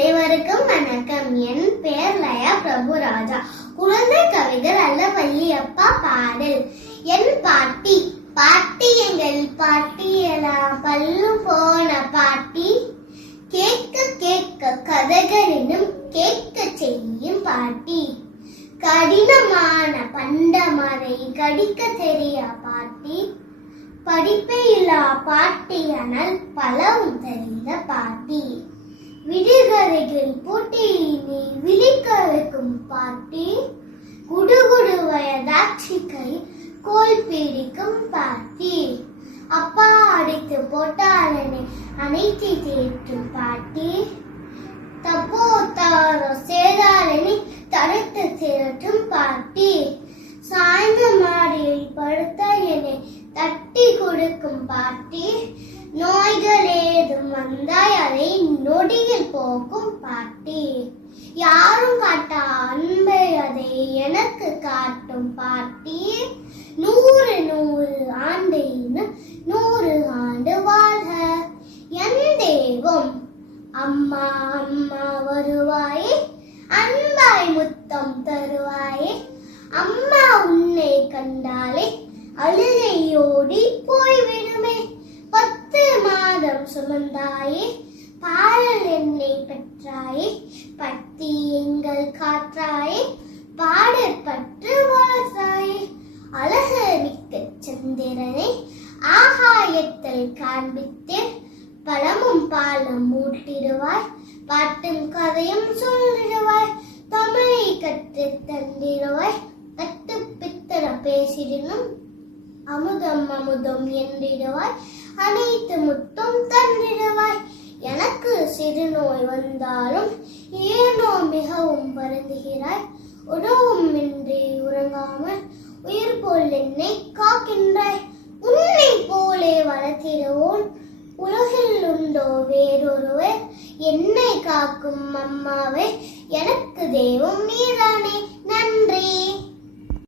அனைவருக்கும் வணக்கம். என் பெயர் லயா பிரபுராஜா. குழந்தை கவிஞர் அல்லவல்லி அப்பா பாடல். என் பாட்டி பாட்டி எங்கள் பாட்டியெல்லாம் பல்லு போன பாட்டி, கேட்க கேட்க கதைகளினும் கேட்க செய்யும் பாட்டி, கடினமான பண்டமரை கடிக்க தெரிய பாட்டி, படிப்பே இல்லா பாட்டியானால் பலவும் தெரிந்த பாட்டி, விடுகதைகள் போட்டியினை விழிக்க வைக்கும் பாட்டி, குடுகுடு வயதாட்சிக்கை கோல் பிடிக்கும் பாட்டி, அப்பா அடித்து போட்டாலனை அனைத்து தேற்றும் பாட்டி, தப்போ தவறோ சேதாரனை தடுத்து திரட்டும் பாட்டி, சாய்ந்த மாடியில் படுத்த என்னை தட்டி கொடுக்கும் பாட்டி, நோய்கள் ஏதும் வந்தாய் அதை நொடியில் போக்கும் பாட்டி, யாரும் காட்டா அன்பை அதை எனக்கு காட்டும் பாட்டி, 100 ஆண்டு 100 ஆண்டு வாழ்க என் தெய்வம். அம்மா அம்மா வருவாயே, அன்பாய் முத்தம் தருவாயே, அம்மா உன்னை கண்டாலே அழுகையோடி போய்விடுமே, 10 மாதம் சுமந்தாயே, பாடல் என்னை பெற்றாயே, பத்தி எங்கள் காற்றாயே, பாடற்பற்று வளர்த்தாயே, அழகு மிக்க சந்திரனை ஆகாயத்தில் காண்பித்தேன், பழமும் பாலும் ஊட்டிடுவாய், பாட்டும் கதையும் சொல்லிடுவாய், தமிழை கற்று தந்திடுவாய், தட்டு பித்தர பேசிடணும் அமுதம் அமுதம் என்றிடுவாய், அனைத்து முத்தும் தந்திடுவாய், எனக்கு சிறுநோய் வந்தாலும் ஏனோ மிகவும் வருந்துகிறாய், உணவும் இன்றி உறங்காமல் உயிர் போல் என்னை காக்கின்றாய், உன்னை போலே வளர்த்திடுவோன் உலகில் உண்டோ வேறொருவர், என்னை காக்கும் அம்மாவே எனக்கு தெய்வம் நீதானே. நன்றி.